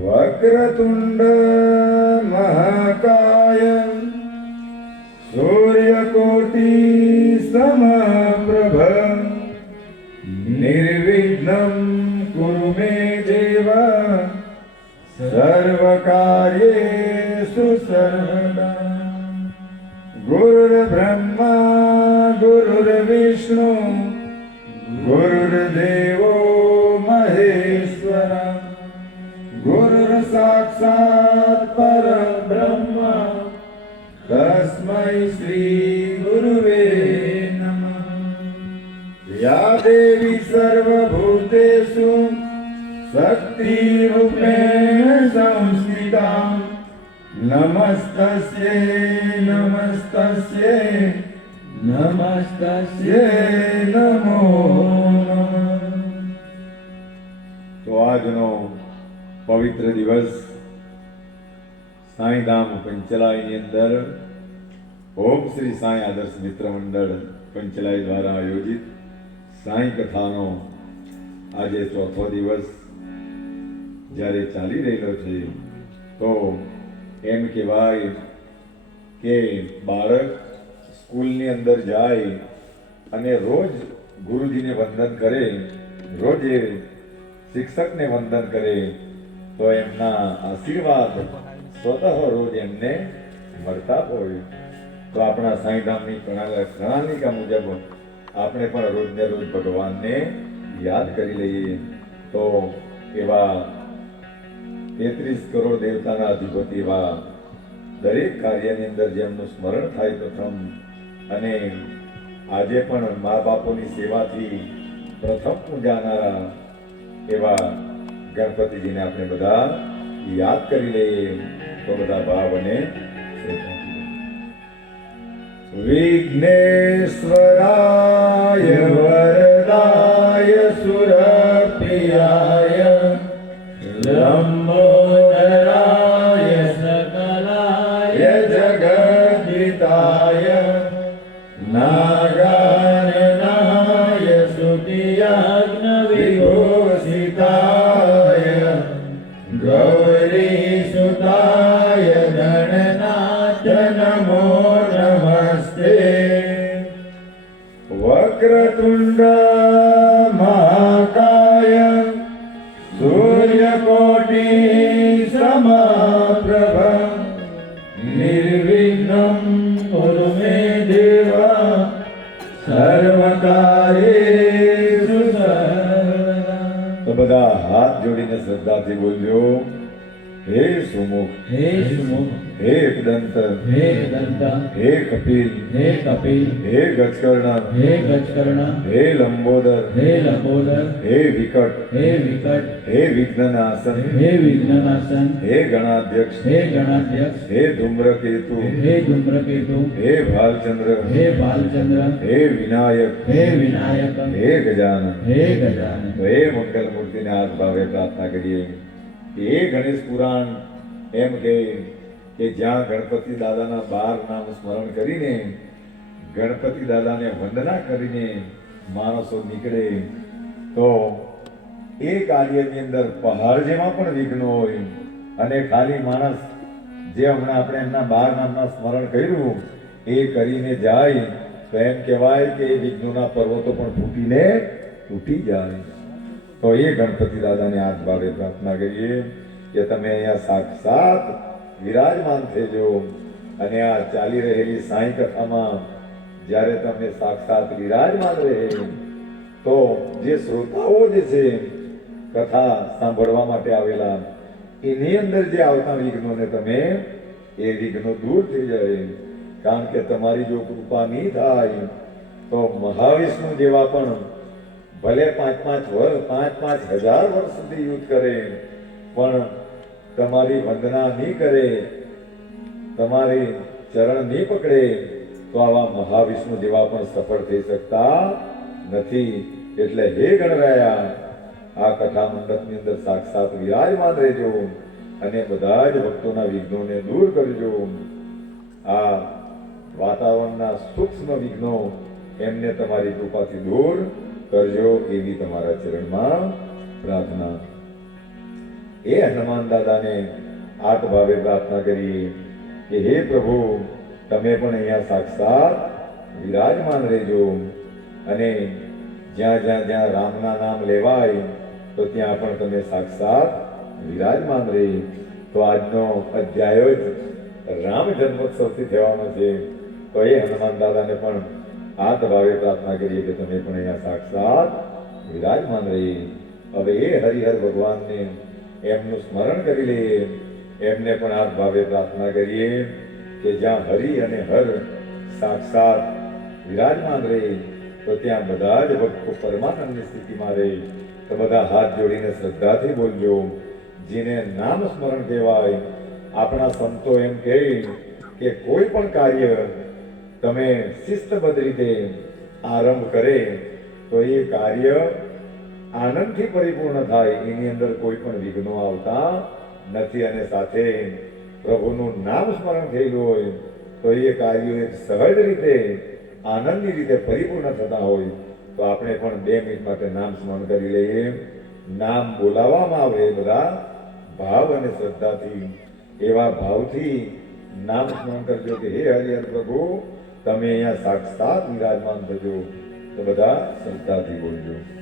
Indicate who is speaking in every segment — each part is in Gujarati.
Speaker 1: वक्रतुण्ड महाकाय सूर्यकोटि समप्रभ निर्विघ्नं कुरु मे देव सर्वकार्येषु सर्वदा। गुरुर्ब्रह्मा गुरुर्विष्णु गुरुर्देव શક્તિરૂપેણ સંસ્થિતા નમસ્તસ્યે નમસ્તસ્યે નમસ્તસ્યે નમો તો આજનો પવિત્ર દિવસ સાંઈધામ પંચલાઈની અંદર ઓમ શ્રી સાંઈ આદર્શ મિત્ર મંડળ પંચલાઈ દ્વારા આયોજિત સાંઈ કથાનો આજે ચોથો દિવસ જ્યારે ચાલી રહેલો છે, તો એમ કહેવાય કે બાળક સ્કૂલની અંદર જાય અને રોજ ગુરુજીને વંદન કરે, રોજ એ શિક્ષકને વંદન કરે, તો એમના આશીર્વાદ સ્વતઃ રોજ એમને મળતા હોય. તો આપણા સાંઈધામની પ્રણા- પ્રણાલિકા મુજબ આપણે પણ રોજને રોજ ભગવાનને યાદ કરી લઈએ. તો એવા તેત્રીસ કરોડ દેવતાના અધિપતિ એવા દરેક કાર્યની અંદર જેમનું સ્મરણ થાય પ્રથમ અને આજે પણ મા બાપોની સેવાથી પ્રથમ પૂજાનારા એવા ગણપતિજીને આપણે બધા યાદ કરી લઈએ. તો બધા ભાવ અને વિઘ્નેશ્વરાય વરદાય સુરપ્રિયાય નમો નમસ્તે વક્રતુંડ મહાકાય સૂર્યકોટી સમપ્રભ નિર્વિઘ્નમ કુરુ મે દેવ તો બધા હાથ જોડીને શ્રદ્ધાથી બોલ્યો હે સુમુખ
Speaker 2: હે સુમુખ
Speaker 1: હે એકદંત
Speaker 2: હે દંતા
Speaker 1: હે કપિલ
Speaker 2: હે કપિલ
Speaker 1: હે ગજકર્ણ
Speaker 2: હે ગજકર્ણ
Speaker 1: હે લંબોદર
Speaker 2: હે લંબોદર
Speaker 1: હે વિકટ
Speaker 2: હે વિકટ
Speaker 1: હે વિઘ્નનાશન
Speaker 2: હે વિઘ્નનાશન
Speaker 1: હે ગણાધ્યક્ષ
Speaker 2: હે ગણાધ્યક્ષ
Speaker 1: હે ધૂમ્રકેતુ
Speaker 2: હે ધૂમ્રકેતુ
Speaker 1: હે ભાલચંદ્ર
Speaker 2: હે ભાલચંદ્ર
Speaker 1: હે વિનાયક
Speaker 2: હે વિનાયક
Speaker 1: હે ગજાનન.
Speaker 2: હે ગજાનન.
Speaker 1: હે મંગલ મૂર્તિને હાથ ભાવે પ્રાર્થના કરીએ. એ ગણેશ પુરાણ એમ કે કે જ્યાં ગણપતિ દાદાના બાર નામ સ્મરણ કરીને ગણપતિ દાદાને વંદના કરીને માણસો નીકળે, તો એ કાર્યની અંદર પહાડ જેમાં પણ વિઘ્ન હોય અને ખાલી માણસ જે હમણાં આપણે એમના બાર નામના સ્મરણ કર્યું, એ કરીને જાય, તો એમ કહેવાય કે એ વિઘ્નોના પર્વતો પણ ફૂટીને તૂટી જાય. તો એ ગણપતિ દાદાને હાથ ભાવે પ્રાર્થના કરીએ કે તમે અહીંયા સાક્ષાત વિરાજમાન થજો અને આ ચાલી રહેલી સાંઈ કથામાં જ્યારે તમે સાક્ષાત વિરાજમાન રહે, તો જે શ્રોતાઓ જે છે, કથા સાંભળવા માટે આવેલા, એની અંદર જે આવતા વિઘ્નોને તમે, એ વિઘ્નો દૂર થઈ જાય. કારણ કે તમારી જો કૃપા નહીં થાય, તો મહાવિષ્ણુ જેવા પણ ભલે પાંચ પાંચ વર્ષ પાંચ પાંચ હજાર વર્ષ સુધી યુદ્ધ કરે, પણ તમારી વંદના નહીં કરે, તમારી ચરણ નહીં પકડે, તો આવા મહાવિષ્ણુ જેવા પણ સફળ થઈ શકતા નથી. એટલે હે ગણરાયા, આ કથા મંડપની અંદર સાક્ષાત વિરાજમાન રહેજો અને બધા જ ભક્તોના વિઘ્નોને દૂર કરજો. આ વાતાવરણના સૂક્ષ્મ વિઘ્નો એમને તમારી કૃપાથી દૂર કરજો એવી તમારા ચરણમાં પ્રાર્થના એ હનુમાન દાદાને આત ભાવે પ્રાર્થના કરીએ કે હે પ્રભુ, તમે પણ અહીંયા સાક્ષાત વિરાજમાન રહેજો અને જ્યાં જ્યાં જ્યાં રામના નામ લેવાય, તો ત્યાં પણ તમે સાક્ષાત વિરાજમાન રહે. તો આજનો અધ્યાય જ રામ જન્મોત્સવથી થવાનો છે. તો એ હનુમાન દાદાને પણ આ ભાવે પ્રાર્થના કરીએ કે તમે પણ અહીંયા સાક્ષાત વિરાજમાન રહી. હવે એ હરિહર ભગવાનને એમનું સ્મરણ કરી લઈએ એમને પણ આ ભાવે પ્રાર્થના કરીએ કે જ્યાં હરિ અને હર સાક્ષાત વિરાજમાન રહે, તો ત્યાં બધા જ ભક્તો પરમાનંદની સ્થિતિમાં રહે. તો બધા હાથ જોડીને શ્રદ્ધાથી બોલજો, જેને નામ સ્મરણ કહેવાય. આપણા સંતો એમ કહે કે કોઈ પણ કાર્ય તમે શિસ્તબદ્ધ રીતે આરંભ કરે, તો એ કાર્ય આનંદથી પરિપૂર્ણ થાય, એની અંદર કોઈ પણ વિઘ્નો આવતા નથી. અને સાથે પ્રભુનું નામ સ્મરણ થયેલું હોય, તો એ કાર્યો એક સહજ રીતે, આનંદની રીતે પરિપૂર્ણ થતા હોય, તો આપણે પણ બે મિનિટ માટે નામ સ્મરણ કરી લઈએ. નામ બોલાવવામાં આવે બધા ભાવ અને શ્રદ્ધાથી. એવા ભાવથી નામ સ્મરણ કરજો કે, હે હરિહર પ્રભુ, તમે અહીંયા સાક્ષાત વિરાજમાન થજો. તો બધા શ્રદ્ધાથી બોલજો.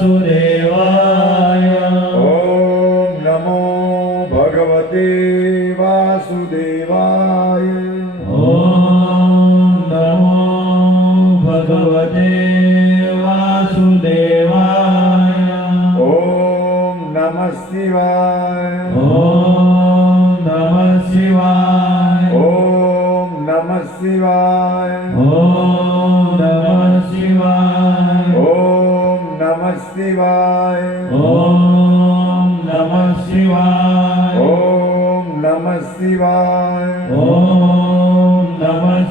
Speaker 1: সুরে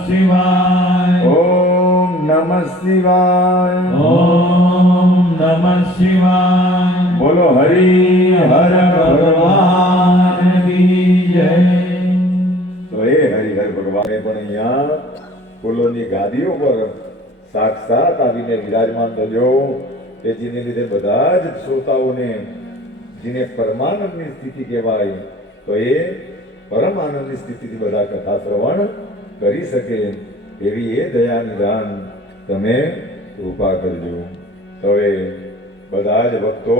Speaker 1: શિવાય. ઓમ નમ શિવાય. ઓમ નમ શિવાય. બોલો હરિ હર ભગવાન તો એ હરિહર ભગવાન. પણ અહીંયા ફૂલોની ગાદીઓ પર સાક્ષાત આવીને વિરાજમાન થજો કે જેને લીધે બધા જ શ્રોતાઓને જેને પરમાનંદની સ્થિતિ કહેવાય તો એ પરમાનંદની સ્થિતિથી બધા કથા શ્રવણ કરી શકે એવી એ દયા નિદાન તમે કૃપા કરજો. હવે બધા જ ભક્તો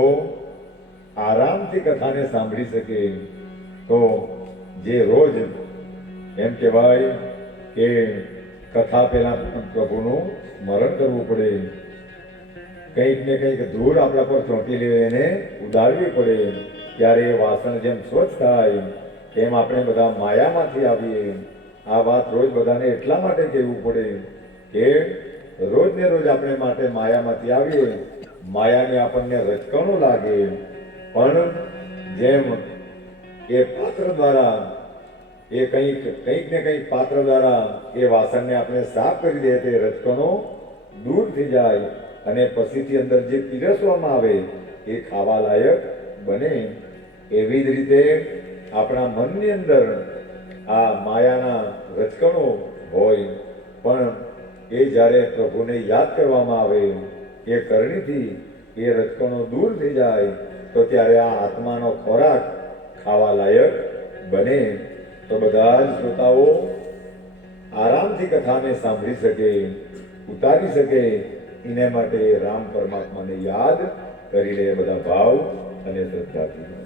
Speaker 1: આરામથી કથાને સાંભળી શકે. તો જે રોજ એમ કહેવાય કે કથા પહેલા પ્રભુનું સ્મરણ કરવું પડે. કંઈક ને કંઈક ધૂળ આપણા પર ચોંટી લે એને ઉડાડવી પડે. ત્યારે એ વાસણ જેમ સ્વચ્છ થાય, તેમ આપણે બધા માયામાંથી આવીએ. આ વાત રોજ બધાને એટલા માટે કહેવું પડે કે રોજ ને રોજ આપણે માટે માયામાંથી આવીએ માયાની આપણને રચકણો લાગે. પણ જેમ એ પાત્ર દ્વારા, એ કંઈક કંઈક ને કંઈક પાત્ર દ્વારા એ વાસણને આપણે સાફ કરી દે તે રચકણો દૂર થઈ જાય અને પછીથી અંદર જે પીરસવામાં આવે એ ખાવા લાયક બને. એવી જ રીતે આપણા મનની અંદર આ માયાના રચકણો હોય, પણ એ જ્યારે પ્રભુને યાદ કરવામાં આવે, એ કરણીથી એ રચકણો દૂર થઈ જાય, તો ત્યારે આ આત્માનો ખોરાક ખાવા લાયક બને. તો બધા જ શ્રોતાઓ આરામથી કથાને સાંભળી શકે, ઉતારી શકે, એને માટે રામ પરમાત્માને યાદ કરી લે બધા ભાવ અને શ્રદ્ધાથી